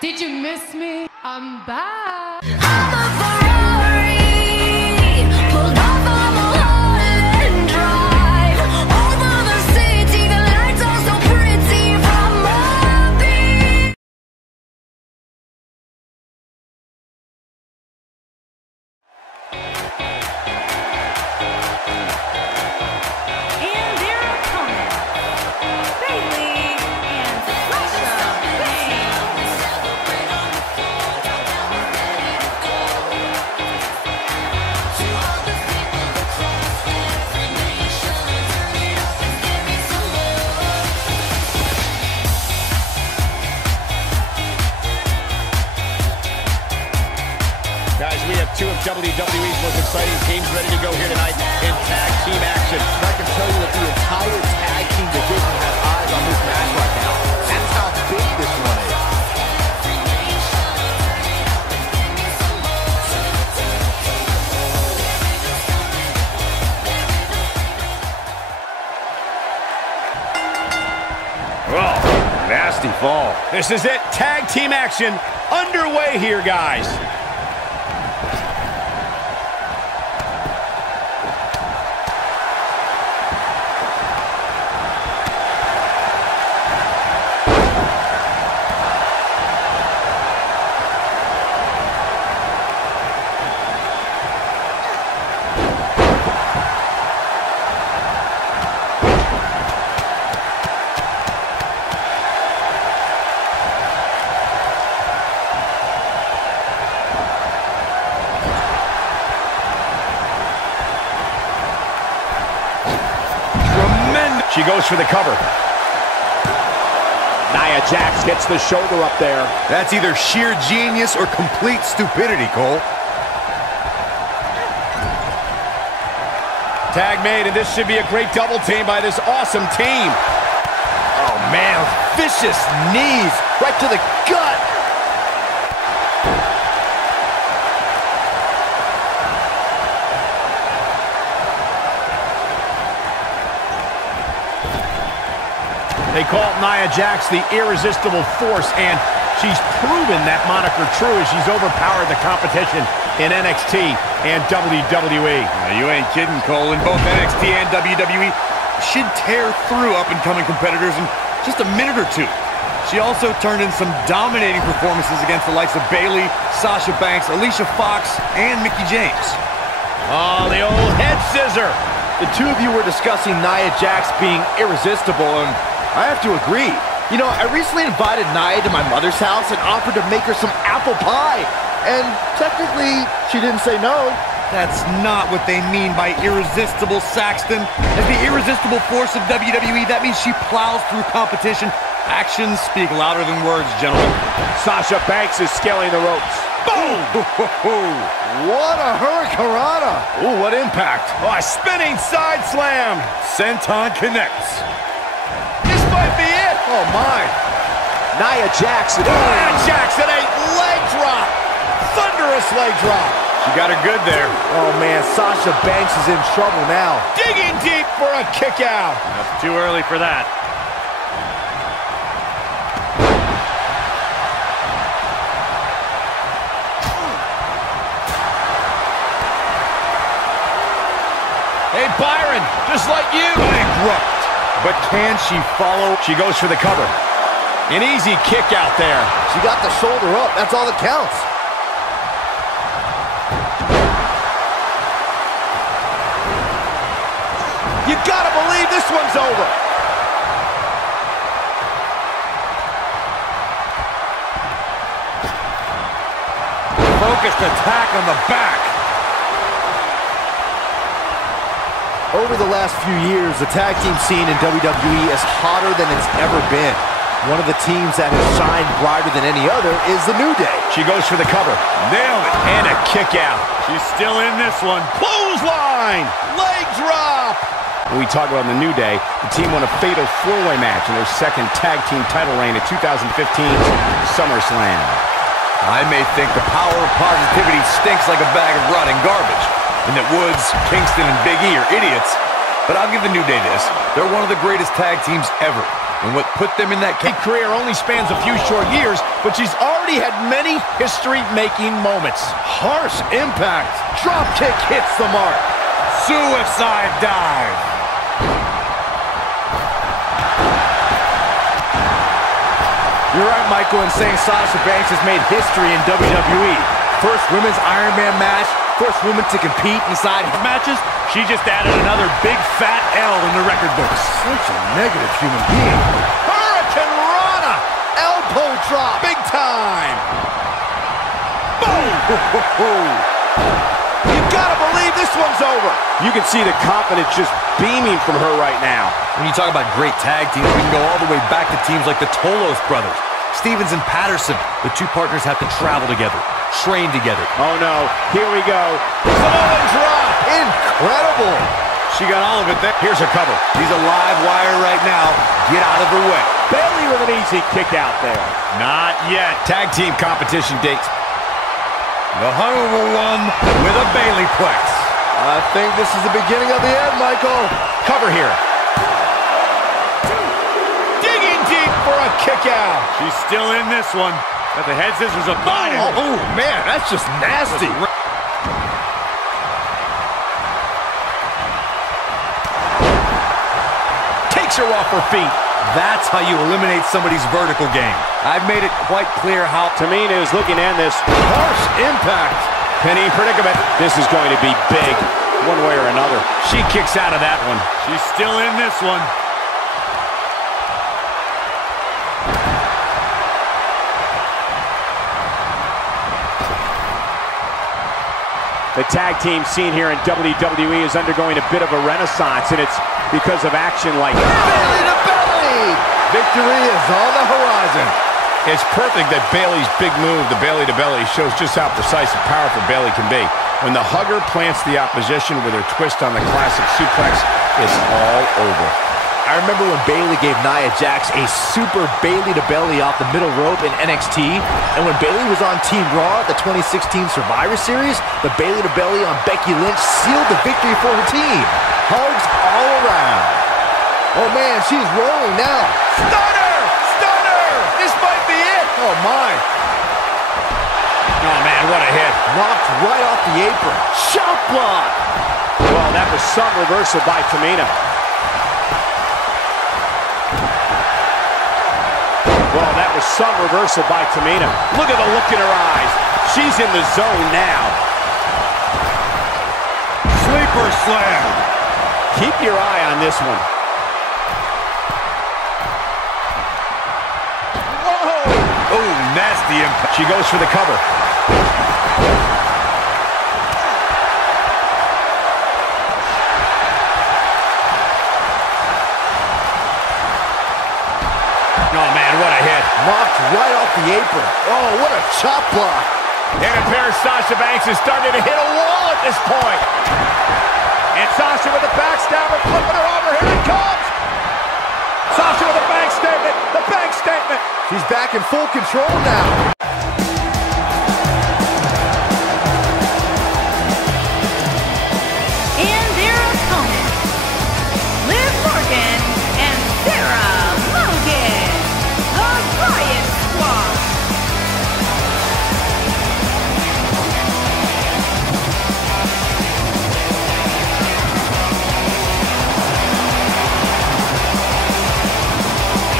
Did you miss me? I'm back. I'm a Ferrari, pulled off on Mulholland Drive. Over the city, the lights are so pretty from up here. And their opponents, Bailey and Sasha Banks. Guys, we have two of WWE's most exciting teams ready to go here tonight in tag team action. I can tell you that the entire tag team division has eyes on this match right now. That's how big this one is. Oh, nasty fall. This is it. Tag team action underway here, guys. She goes for the cover. Nia Jax gets the shoulder up there. That's either sheer genius or complete stupidity, Cole. Tag made, and this should be a great double team by this awesome team. Oh, man, vicious knees right to the gut. They call Nia Jax the irresistible force, and she's proven that moniker true as she's overpowered the competition in NXT and WWE. You ain't kidding, Cole. In both NXT and WWE, she'd tear through up-and-coming competitors in just a minute or two. She also turned in some dominating performances against the likes of Bailey, Sasha Banks, Alicia Fox, and Mickie James. Oh, the old head scissor. The two of you were discussing Nia Jax being irresistible, and I have to agree. You know, I recently invited Nia to my mother's house and offered to make her some apple pie. And technically, she didn't say no. That's not what they mean by irresistible, Saxton. As the irresistible force of WWE, that means she plows through competition. Actions speak louder than words, gentlemen. Sasha Banks is scaling the ropes. Boom! What a hurricanrana! Ooh, what impact. Oh, a spinning side slam. Senton connects. This might be it. Oh, my. Nia Jax. Nia Jax, a leg drop. Thunderous leg drop. She got her good there. Oh, man, Sasha Banks is in trouble now. Digging deep for a kick out. That's too early for that. Hey, Byron, just like you. Bankrupt. But can she follow? She goes for the cover. An easy kick out there. She got the shoulder up. That's all that counts. You gotta believe this one's over. Focused attack on the back. Over the last few years, the tag team scene in WWE is hotter than it's ever been. One of the teams that has shined brighter than any other is the New Day. She goes for the cover. Nailed it. And a kick out. She's still in this one. Clothesline. Leg drop. When we talk about the New Day, the team won a fatal four-way match in their second tag team title reign at 2015's SummerSlam. I may think the power of positivity stinks like a bag of rotting garbage, and that Woods, Kingston, and Big E are idiots, but I'll give the New Day this. They're one of the greatest tag teams ever, and what put them in that career only spans a few short years, but she's already already had many history-making moments. Harsh impact. Drop kick hits the mark. Suicide dive. You're right, Michael, in saying Sasha Banks has made history in WWE. First women's Iron Man match, first woman to compete inside Matches, she just added another big fat L in the record books. Such a negative human being. Hurricane Rana! Elbow drop. Big time! Boom! You gotta believe this one's over. You can see the confidence just beaming from her right now. When you talk about great tag teams, we can go all the way back to teams like the Tolos brothers. Stevens and Patterson, the two partners have to travel together, train together. Oh no, here we go. Samoan drop! Incredible! She got all of it there. Here's her cover. He's a live wire right now. Get out of the way. Bayley with an easy kick out there. Not yet. Tag team competition dates. The Honorable One with a Bayleyplex. I think this is the beginning of the end, Michael. Cover here. Digging deep for a kick out. She's still in this one. Got the head scissors of Biden. Oh, man, that's just nasty. Takes her off her feet. That's how you eliminate somebody's vertical game. I've made it quite clear how Tamina is looking to end this. Harsh impact. Penny predicament. This is going to be big, one way or another. She kicks out of that one. she's still in this one. The tag team scene here in WWE is undergoing a bit of a renaissance, and it's because of action like Belly to belly. Victory is on the horizon. It's perfect that Bayley's big move, the belly to belly, shows just how precise and powerful Bayley can be. When the hugger plants the opposition with her twist on the classic suplex, it's all over. I remember when Bayley gave Nia Jax a super Bayley to belly off the middle rope in NXT, and when Bayley was on Team Raw at the 2016 Survivor Series, the Bayley to belly on Becky Lynch sealed the victory for her team. Hugs all around. Oh man, she's rolling now. Stunner! Stunner! This might be it! Oh my. Oh man, what a hit. Knocked right off the apron. Shot block. Well, that was some reversal by Tamina. Well, that was some reversal by Tamina. Look at the look in her eyes. She's in the zone now. Sleeper slam. Keep your eye on this one. Whoa! Oh, nasty impact. She goes for the cover. Oh, man, what a hit. Knocked right off the apron. Oh, what a chop block. And a pair of Sasha Banks is starting to hit a wall at this point. And Sasha with a backstabber, flipping her over. Here it comes. Sasha with a bank statement. The bank statement. She's back in full control now. And their opponents, Liv Morgan and Sarah Logan, the Riot Squad.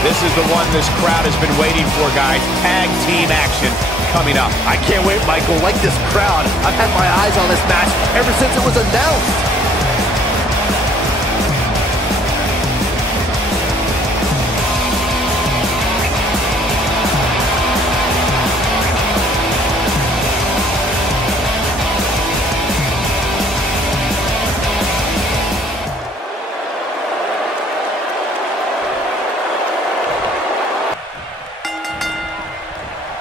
This is the one this crowd has been waiting for, guys. Tag team action coming up. I can't wait, Michael. Like this crowd, I've had my eyes on this match ever since it was announced.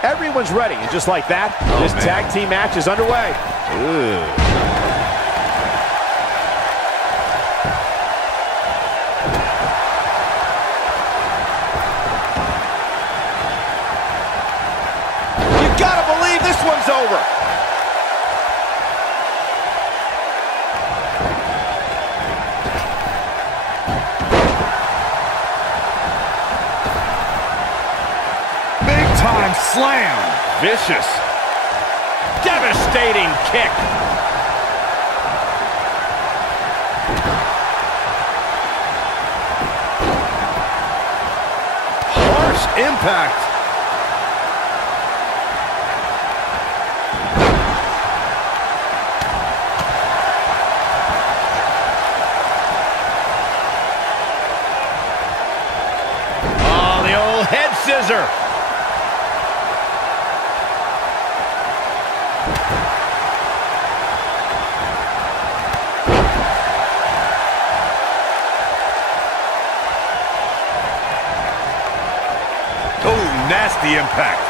Everyone's ready, and just like that, this tag team match is underway. You gotta believe this one's over. slam. Vicious. Devastating kick. Harsh impact. Oh, the old head scissor. Oh, nasty impact.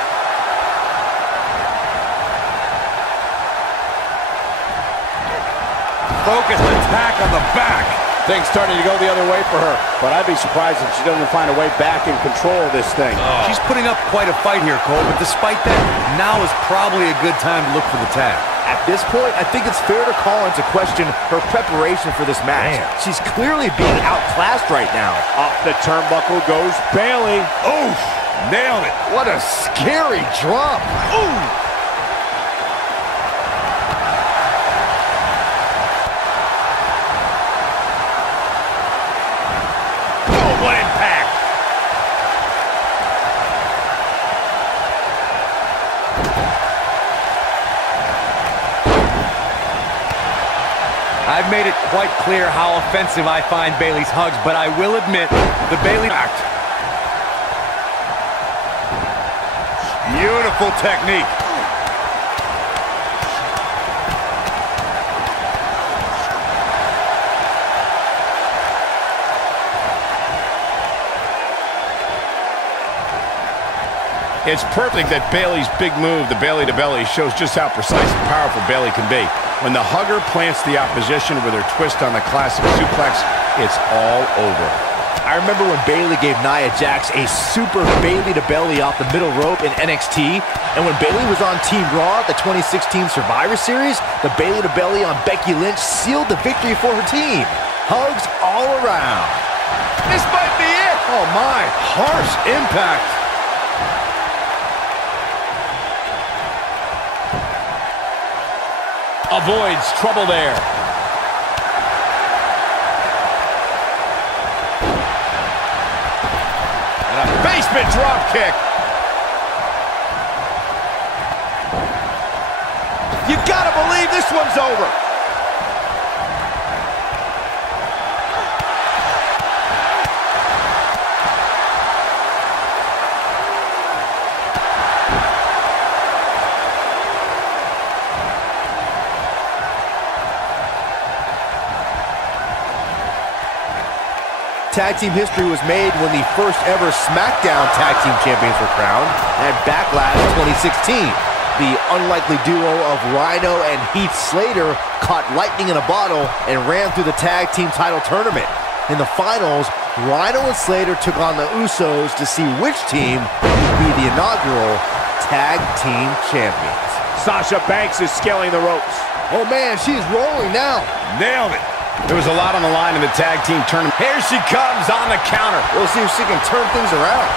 Focused attack on the back. Things starting to go the other way for her, but I'd be surprised if she doesn't find a way back in control of this thing. She's putting up quite a fight here, Cole, but despite that, now is probably a good time to look for the tag. At this point, I think it's fair to call into question her preparation for this match. Man. She's clearly being outclassed right now. Off the turnbuckle goes Bayley. Oof, nailed it. What a scary drop. Ooh. Oh, what impact! I've made it quite clear how offensive I find Bayley's hugs, but I will admit the Bayley act. Beautiful technique. It's perfect that Bayley's big move, the belly-to-belly, shows just how precise and powerful Bayley can be. When the hugger plants the opposition with her twist on the classic suplex, it's all over. I remember when Bayley gave Nia Jax a super Bayley-to-belly off the middle rope in NXT, and when Bayley was on Team Raw at the 2016 Survivor Series, the Bayley-to-belly on Becky Lynch sealed the victory for her team. Hugs all around. This might be it! Oh my, harsh impact. Avoids trouble there. And a basement drop kick. You gotta believe this one's over. Tag team history was made when the first ever SmackDown Tag Team Champions were crowned at Backlash 2016. The unlikely duo of Rhino and Heath Slater caught lightning in a bottle and ran through the tag team title tournament. In the finals, Rhino and Slater took on the Usos to see which team would be the inaugural Tag Team Champions. Sasha Banks is scaling the ropes. Oh man, she's rolling now. Nailed it. There was a lot on the line in the tag team tournament. Here she comes on the counter. We'll see if she can turn things around.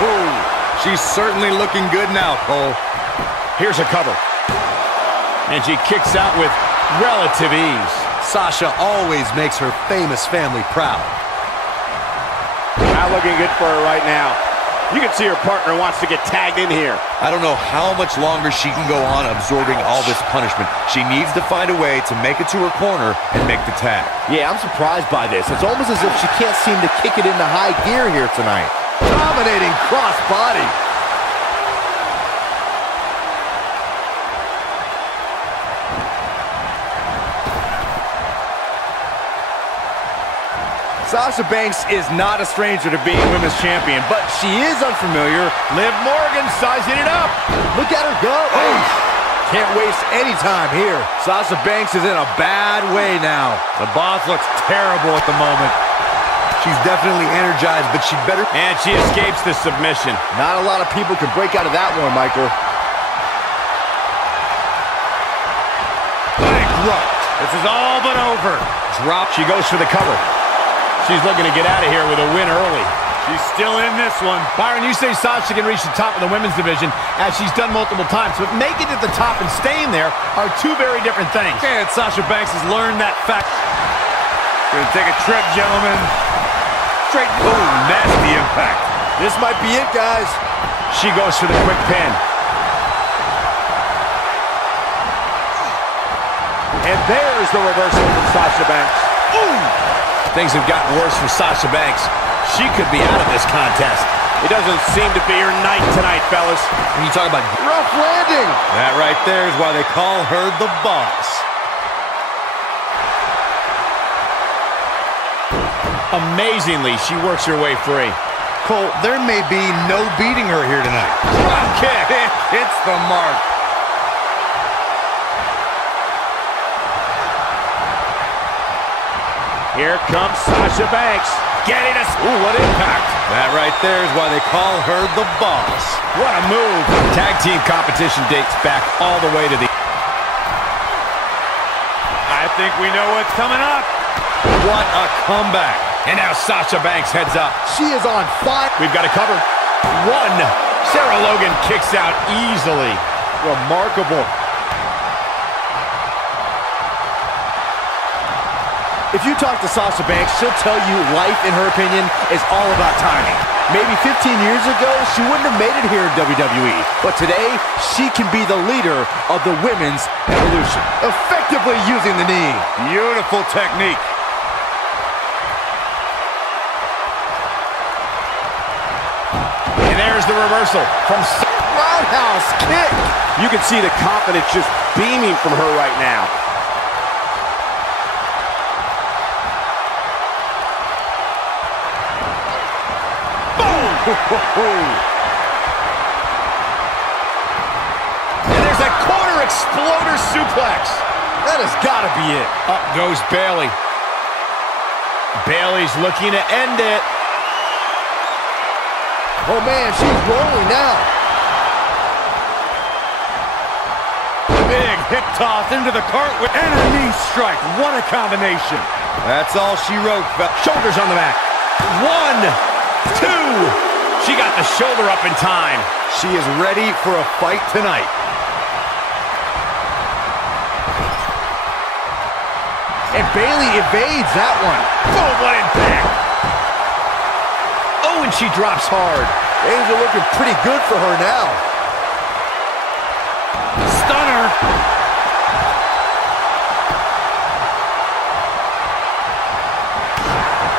Boom! She's certainly looking good now, Cole. Here's a cover. And she kicks out with relative ease. Sasha always makes her famous family proud. Not looking good for her right now. You can see her partner wants to get tagged in here. I don't know how much longer she can go on absorbing all this punishment. She needs to find a way to make it to her corner and make the tag. Yeah, I'm surprised by this. It's almost as if she can't seem to kick it into high gear here tonight. Dominating crossbody. Sasha Banks is not a stranger to being women's champion, but She is unfamiliar. Liv Morgan sizing it up. Look at her go. Oh, can't waste any time here. Sasha Banks is in a bad way now. The boss looks terrible at the moment. She's definitely energized, but she'd better... And she escapes the submission. Not a lot of people can break out of that one, Michael. Bankrupt. This is all but over. Drop. She goes for the cover. She's looking to get out of here with a win early. She's still in this one. Byron, you say Sasha can reach the top of the women's division, as she's done multiple times, but making it to the top and staying there are two very different things. And Sasha Banks has learned that fact. Gonna take a trip, gentlemen. Straight. Oh, nasty impact. This might be it, guys. She goes for the quick pin. And there's the reversal from Sasha Banks. Ooh! Things have gotten worse for Sasha Banks. She could be out of this contest. It doesn't seem to be her night tonight, fellas. When you talk about Rough landing. That right there is why they call her the boss. amazingly, she works her way free. Cole, there may be no beating her here tonight. Drop kick. It hits the mark. Here comes Sasha Banks. Getting us. Ooh, what impact. That right there is why they call her the boss. What a move. Tag team competition dates back all the way to the... I think we know what's coming up. What a comeback. And now Sasha Banks heads up. She is on fire. We've got it covered. One. Sarah Logan kicks out easily. Remarkable. If you talk to Sasha Banks, she'll tell you life, in her opinion, is all about timing. Maybe 15 years ago, she wouldn't have made it here in WWE. But today, she can be the leader of the women's evolution, effectively using the knee. Beautiful technique. And there's the reversal from... Roundhouse kick. You can see the confidence just beaming from her right now. And there's that corner exploder suplex. That has got to be it. Up goes Bayley. Bayley's looking to end it. Oh, man, she's rolling now. Big hip toss into the cartwheel and a knee strike. What a combination. That's all she wrote. Shoulders on the mat. 1, 2. She got the shoulder up in time. She is ready for a fight tonight. And Bayley evades that one. Boom, what impact. Oh, and she drops hard. Things are looking pretty good for her now. Stunner.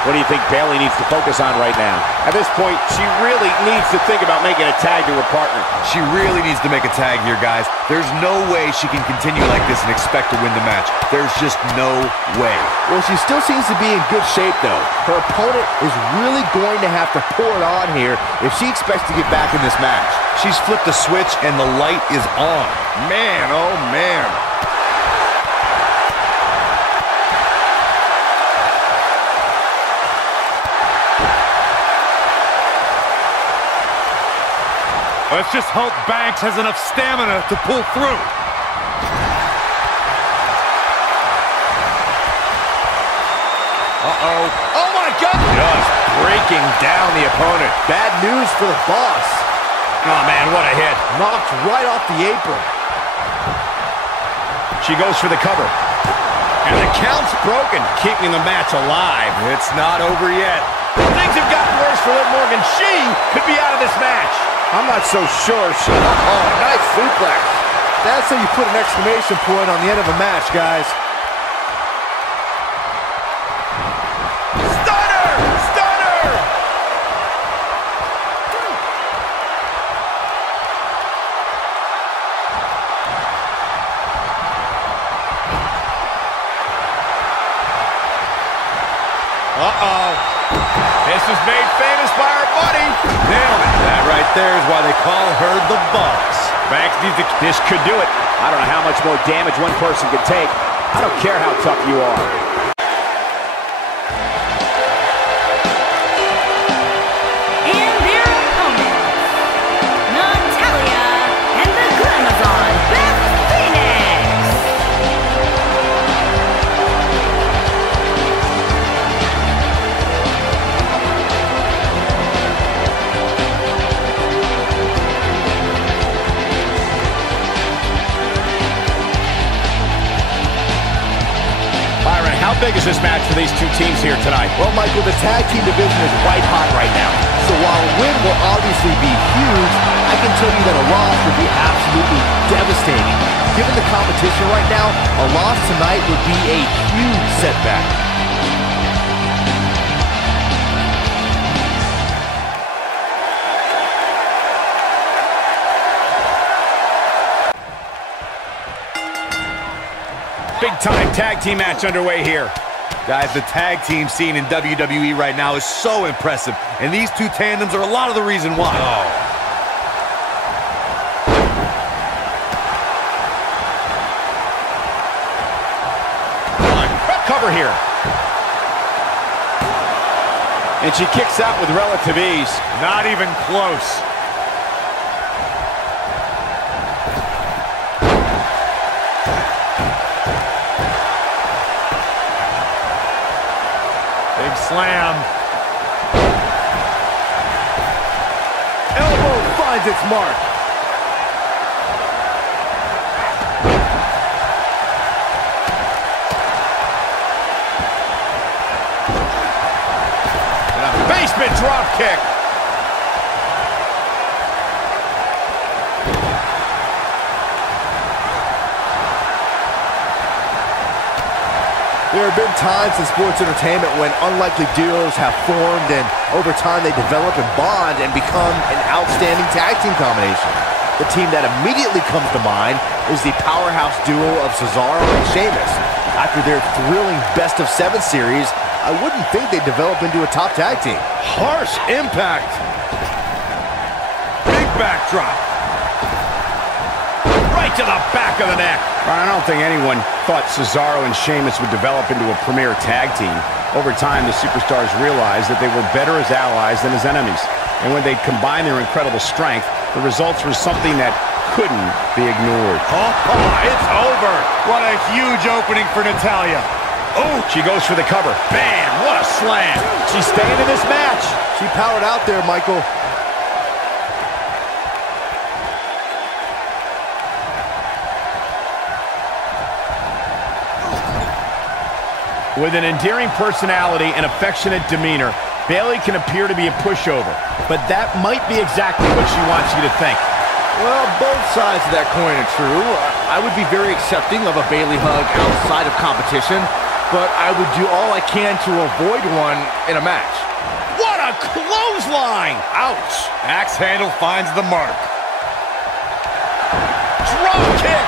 What do you think Bayley needs to focus on right now? At this point, she really needs to think about making a tag to her partner. She really needs to make a tag here, guys. There's no way she can continue like this and expect to win the match. There's just no way. Well, she still seems to be in good shape, though. Her opponent is really going to have to pour it on here if she expects to get back in this match. She's flipped the switch and the light is on. Man, oh man. Let's just hope Banks has enough stamina to pull through. Uh-oh. Oh, my God! Just breaking down the opponent. Bad news for the boss. Oh, man, what a hit. Knocked right off the apron. She goes for the cover. And the count's broken, keeping the match alive. It's not over yet. Things have gotten worse for Liv Morgan. She could be out of this match. I'm not so sure. Oh, nice suplex. That's how you put an exclamation point on the end of a match, guys. Stunner! Stunner! Uh-oh. This was made famous by our buddy. Nailed it. That right there is why they call her the boss. Banks needs to... This could do it. I don't know how much more damage one person can take. I don't care how tough you are. And their opponents, Natalia and the Glamazon, Beth Phoenix. How big is this match for these two teams here tonight? Well, Michael, the tag team division is white hot right now. So while a win will obviously be huge, I can tell you that a loss would be absolutely devastating. Given the competition right now, a loss tonight would be a huge setback. Big-time tag team match underway here. Guys, the tag team scene in WWE right now is so impressive, and these two tandems are a lot of the reason why. Cover here. And she kicks out with relative ease. Not even close. Big slam. Elbow finds its mark. Basement drop kick. There have been times in sports entertainment when unlikely duos have formed and over time they develop and bond and become an outstanding tag team combination. The team that immediately comes to mind is the powerhouse duo of Cesaro and Sheamus. After their thrilling best-of-7 series, I wouldn't think they'd develop into a top tag team. Harsh impact. Big backdrop. Right to the back of the neck. I don't think anyone thought Cesaro and Sheamus would develop into a premier tag team. Over time, the superstars realized that they were better as allies than as enemies. And when they'd combine their incredible strength, the results were something that couldn't be ignored. It's over. What a huge opening for Natalya. Oh, she goes for the cover. Bam! What a slam. She's staying in this match. She powered out there, Michael. With an endearing personality and affectionate demeanor, Bayley can appear to be a pushover, but that might be exactly what she wants you to think. Well, both sides of that coin are true. I would be very accepting of a Bayley hug outside of competition, but I would do all I can to avoid one in a match. What a clothesline! Ouch! Axe handle finds the mark. Drop kick!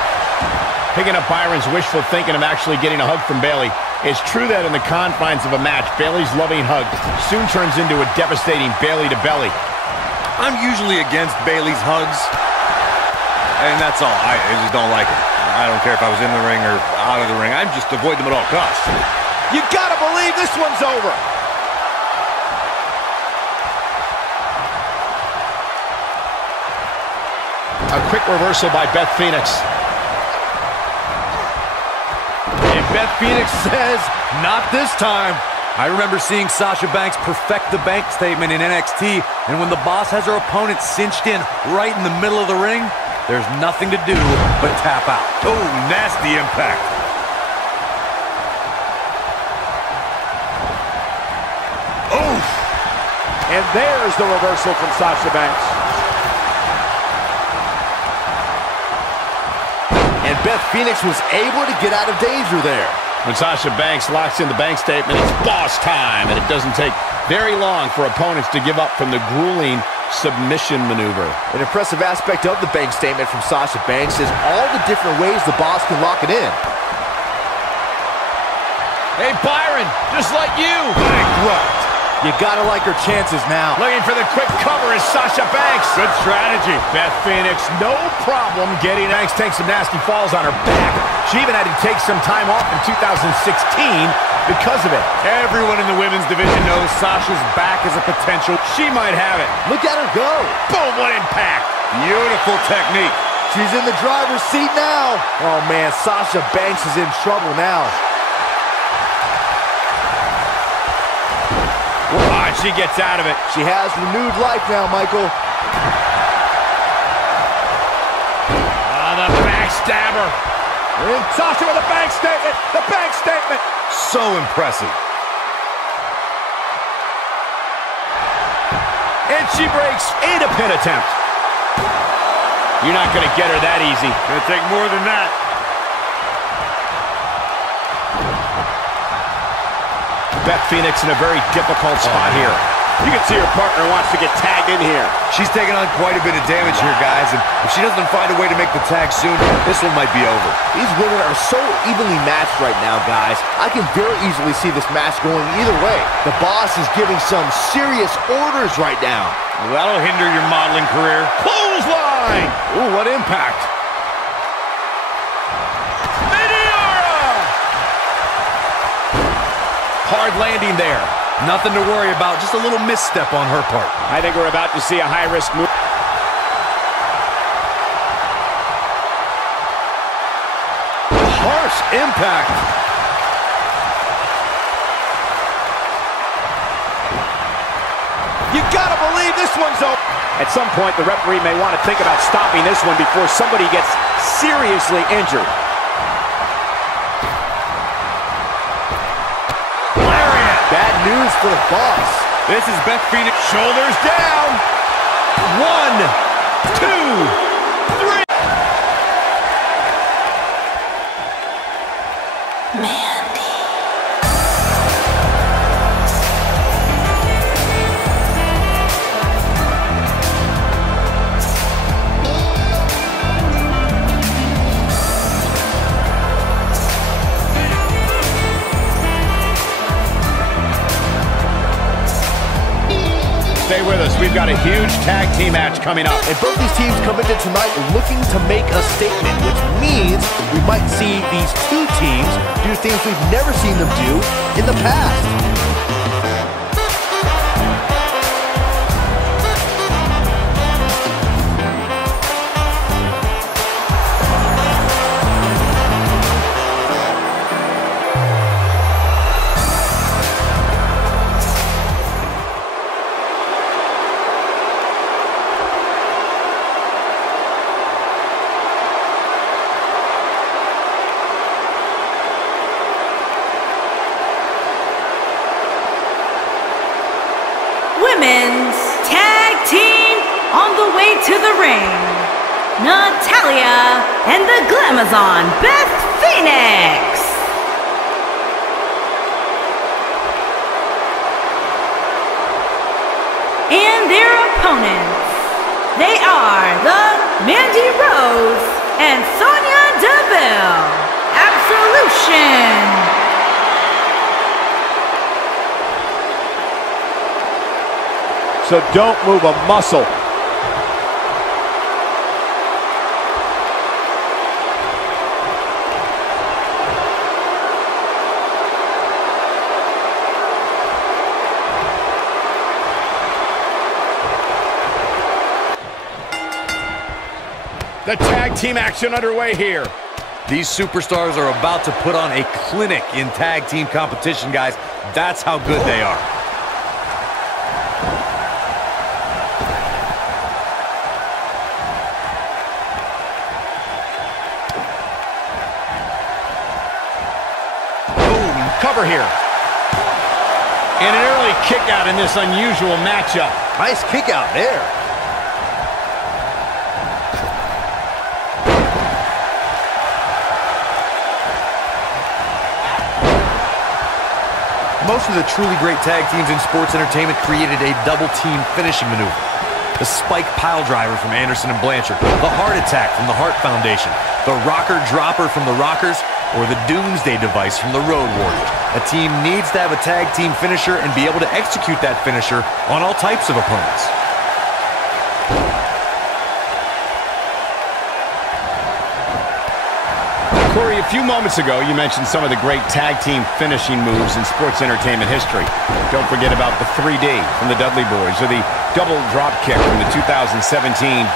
Picking up Byron's wishful thinking of actually getting a hug from Bayley. It's true that in the confines of a match, Bayley's loving hug soon turns into a devastating Bayley to belly. I'm usually against Bayley's hugs, and that's all. I just don't like it. I don't care if I was in the ring or out of the ring. I just avoid them at all costs. You gotta believe this one's over. A quick reversal by Beth Phoenix. And Beth Phoenix says, not this time. I remember seeing Sasha Banks perfect the bank statement in NXT, and when the boss has her opponent cinched in right in the middle of the ring, there's nothing to do but tap out. Oh, nasty impact. Oof! And there's the reversal from Sasha Banks. And Beth Phoenix was able to get out of danger there. When Sasha Banks locks in the bank statement, it's boss time, and it doesn't take very long for opponents to give up from the grueling submission maneuver. An impressive aspect of the bank statement from Sasha Banks is all the different ways the boss can lock it in. Hey, Byron, just like you. Bankrupt. You gotta like her chances now. Looking for the quick cover is Sasha Banks. Good strategy. Beth Phoenix, no problem getting Banks takes some nasty falls on her back. She even had to take some time off in 2016 because of it. Everyone in the women's division knows Sasha's back is a potential. She might have it. Look at her go. Boom, what impact. Beautiful technique. She's in the driver's seat now. Oh, man, Sasha Banks is in trouble now. Oh, she gets out of it. She has renewed life now, Michael. The backstabber. And Sasha with a bank statement. The bank statement. So impressive. And she breaks in a pin attempt. You're not going to get her that easy. Gonna take more than that. Beth Phoenix in a very difficult spot here. You can see her partner wants to get tagged in here. She's taking on quite a bit of damage here, guys, and if she doesn't find a way to make the tag soon, this one might be over. These women are so evenly matched right now, guys. I can very easily see this match going either way. The boss is giving some serious orders right now. Well, that'll hinder your modeling career. Clothesline! Ooh, what impact. Hard landing there. Nothing to worry about, just a little misstep on her part. I think we're about to see a high-risk move. Harsh impact. You gotta believe this one's over. At some point, the referee may want to think about stopping this one before somebody gets seriously injured. Bad news for the boss. This is Beth Phoenix. Shoulders down. 1, 2, 3. Stay with us. We've got a huge tag team match coming up. And both these teams come into tonight looking to make a statement, which means we might see these two teams do things we've never seen them do in the past. Women's Tag Team on the way to the ring. Natalya and the Glamazon Beth Phoenix. And their opponents, they are the Mandy Rose and Sonya Deville. Absolution. So don't move a muscle. The tag team action underway here. These superstars are about to put on a clinic in tag team competition, guys. That's how good they are. Cover here. And an early kick out in this unusual matchup. Nice kick out there. Most of the truly great tag teams in sports entertainment created a double team finishing maneuver. The spike pile driver from Anderson and Blanchard, the heart attack from the Hart Foundation, the rocker dropper from the Rockers, or the Doomsday device from the Road Warriors. A team needs to have a tag team finisher and be able to execute that finisher on all types of opponents. Corey, a few moments ago, you mentioned some of the great tag team finishing moves in sports entertainment history. Don't forget about the 3D from the Dudley Boys, or the double drop kick from the 2017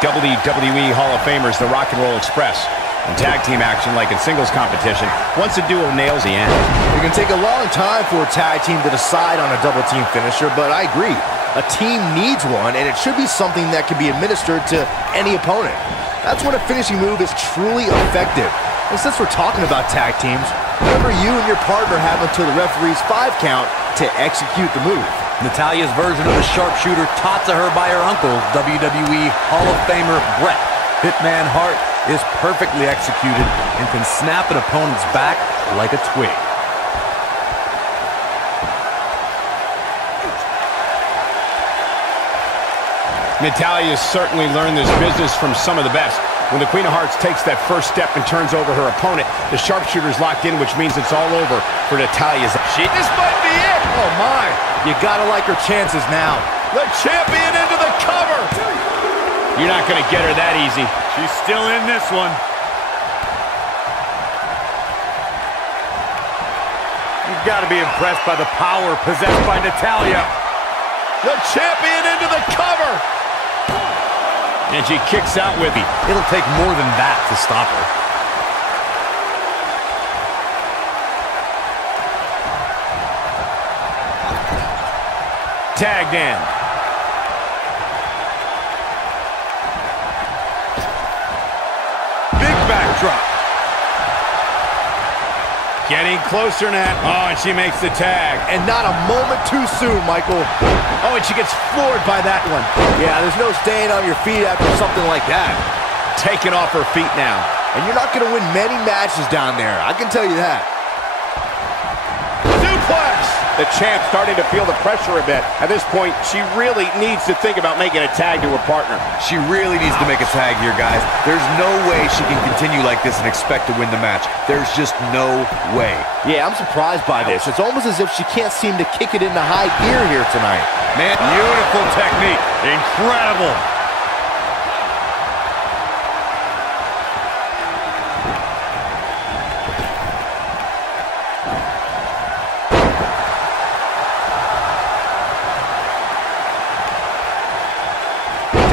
WWE Hall of Famers, the Rock and Roll Express. In tag team action, like in singles competition, once a duo nails the end. It can take a long time for a tag team to decide on a double team finisher, but I agree. A team needs one, and it should be something that can be administered to any opponent. That's when a finishing move is truly effective. And since we're talking about tag teams, remember you and your partner have until the referee's 5 count to execute the move. Natalia's version of the sharpshooter taught to her by her uncle, WWE Hall of Famer Bret Hitman Hart, is perfectly executed and can snap an opponent's back like a twig. Natalya has certainly learned this business from some of the best. When the Queen of Hearts takes that first step and turns over her opponent, the sharpshooter's locked in, which means it's all over for Natalya's. This might be it. Oh my, you gotta like her chances now. The champion into the cover. You're not gonna get her that easy. She's still in this one. You've got to be impressed by the power possessed by Natalya. The champion into the cover. And she kicks out with it. It'll take more than that to stop her. Tagged in. Big backdrop. Getting closer now. Oh, and she makes the tag. And not a moment too soon, Michael. Oh, and she gets floored by that one. Yeah, there's no staying on your feet after something like that. Taken off her feet now. And you're not going to win many matches down there, I can tell you that. Suplex. The champ starting to feel the pressure a bit. At this point, she really needs to think about making a tag to her partner. She really needs to make a tag here, guys. There's no way she can continue like this and expect to win the match. There's just no way. Yeah, I'm surprised by this. It's almost as if she can't seem to kick it into high gear here tonight. Man, beautiful technique. Incredible.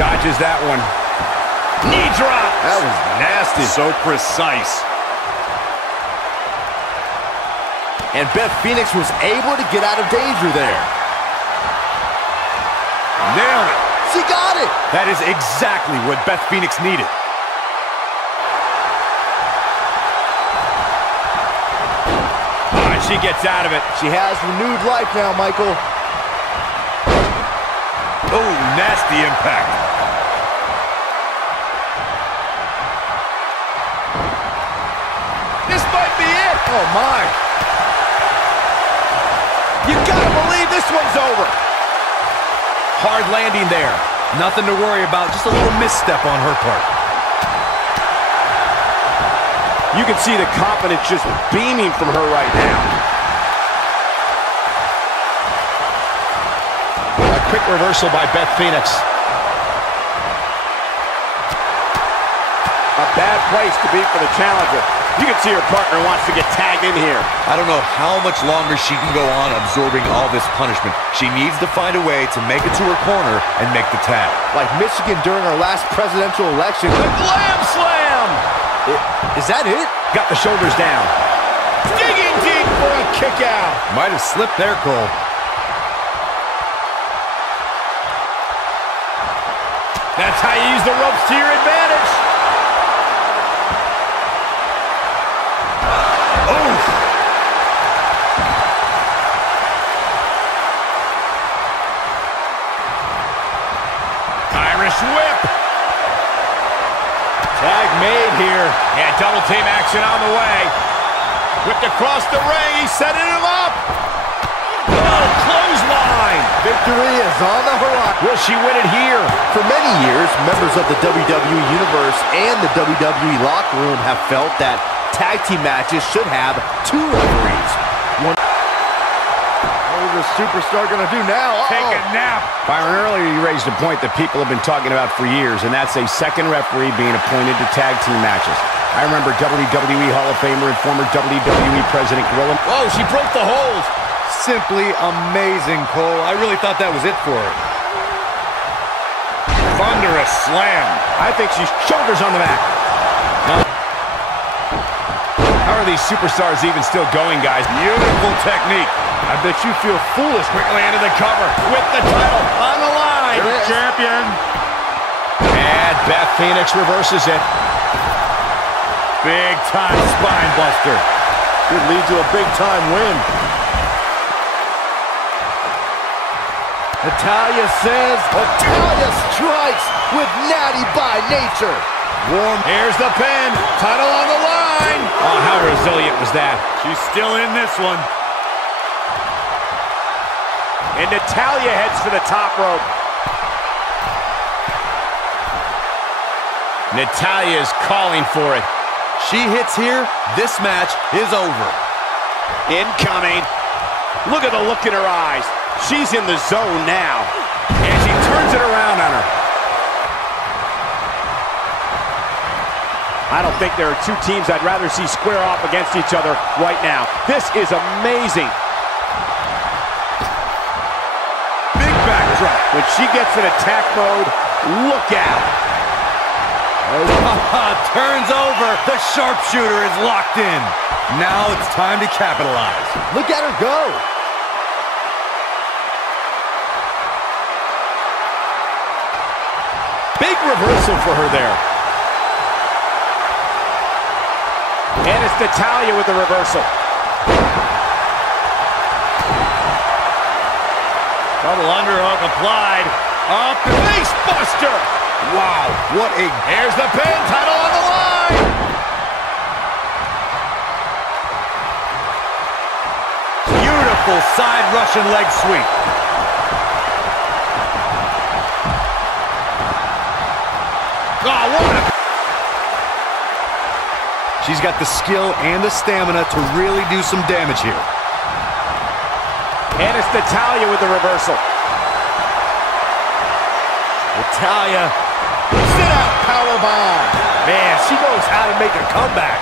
Dodges that one. Knee drop. That was nasty. So precise. And Beth Phoenix was able to get out of danger there. Nailed it. She got it. That is exactly what Beth Phoenix needed. She gets out of it. She has renewed life now, Michael. Oh, nasty impact. This might be it. Oh, my. You gotta believe this one's over. Hard landing there. Nothing to worry about, just a little misstep on her part. You can see the confidence just beaming from her right now. A quick reversal by Beth Phoenix. A bad place to be for the challenger. You can see her partner wants to get tagged in here. I don't know how much longer she can go on absorbing all this punishment. She needs to find a way to make it to her corner and make the tag. Like Michigan during our last presidential election. The glam slam. Is that it? Got the shoulders down. Digging deep for a kick out. Might have slipped there, Cole. That's how you use the ropes to your advantage. Irish whip. Tag made here. Yeah, double team action on the way. Whipped across the ring. He's setting him up. Oh, clothesline. Victory is on the horizon. Will she win it here? For many years, members of the WWE Universe and the WWE locker room have felt that tag team matches should have 2 referees. What is the superstar going to do now? Take a nap. Byron, earlier you raised a point that people have been talking about for years, and that's a second referee being appointed to tag team matches. I remember WWE Hall of Famer and former WWE President Gorilla. Whoa, she broke the hold. Simply amazing, Cole. I really thought that was it for her. Thunderous slam. I think she's shoulders on the mat. How are these superstars even still going, guys? Beautiful technique. I bet you feel foolish. Quickly into the cover with the title on the line. Champion. And Beth Phoenix reverses it. Big time spine buster. Could lead to a big time win. Natalya says, Natalya strikes with natty by nature. Warm. Here's the pin. Title on the line. Oh, how resilient was that? She's still in this one. And Natalya heads for the top rope. Natalya is calling for it. She hits here, this match is over. Incoming. Look at the look in her eyes. She's in the zone now. And she turns it around on her. I don't think there are two teams I'd rather see square off against each other right now. This is amazing. Big backdrop. When she gets in attack mode, look out. Turns over. The sharpshooter is locked in. Now it's time to capitalize. Look at her go. Big reversal for her there. And it's Natalya with the reversal. Double underhook applied. Up. Face buster. Wow, what a... Here's the pin. Title on the line. Beautiful side Russian leg sweep. Oh, what a... She's got the skill and the stamina to really do some damage here. And it's Natalya with the reversal. Natalya, sit out powerbomb. Man, she knows how to make a comeback.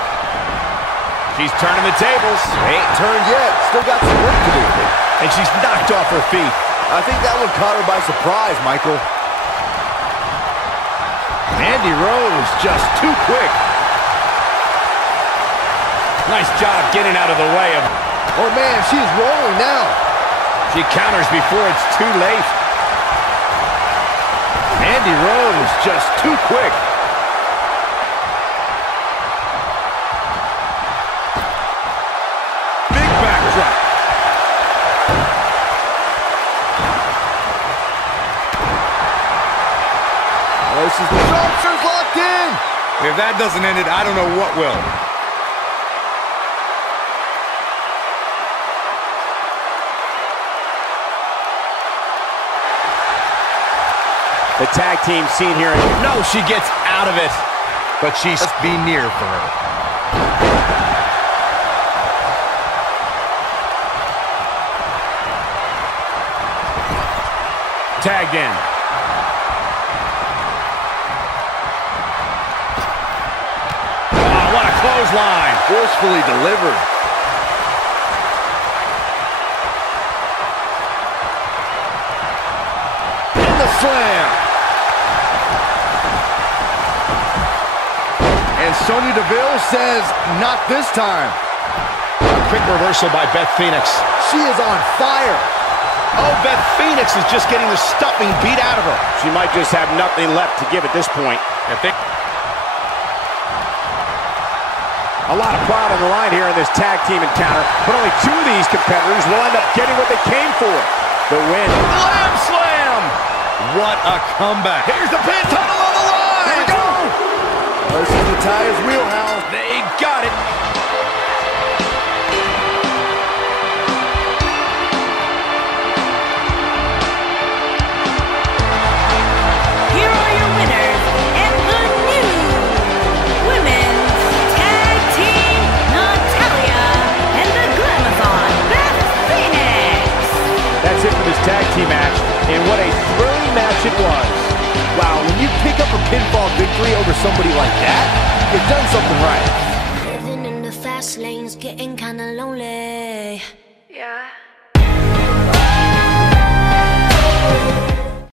She's turning the tables. Ain't turned yet, still got some work to do. And she's knocked off her feet. I think that one caught her by surprise, Michael. Mandy Rose just too quick. Nice job getting out of the way of... Oh man, she's rolling now. She counters before it's too late. Mandy Rose just too quick. Big backdrop. Oh, this is the sharpshooter's locked in. If that doesn't end it, I don't know what will. The tag team seen here. No, she gets out of it. But she's be near for her. Tagged in. Oh, what a clothesline. Forcefully delivered. In the slam. And Sonya Deville says, not this time. A quick reversal by Beth Phoenix. She is on fire. Oh, Beth Phoenix is just getting the stuffing beat out of her. She might just have nothing left to give at this point. A lot of pride on the line here in this tag team encounter, but only two of these competitors will end up getting what they came for. The win. Slam slam! What a comeback. Here's the pin, title on the line. Here we go. This is Natalya's wheelhouse. They got it. Here are your winners and the new Women's Tag Team, Natalya and the Glamazon, Beth Phoenix. That's it for this tag team match, and what a thrilling match it was. Wow, when you pick up a pinfall victory over somebody like that, you've done something right. Living in the fast lane's getting kinda lonely. Yeah.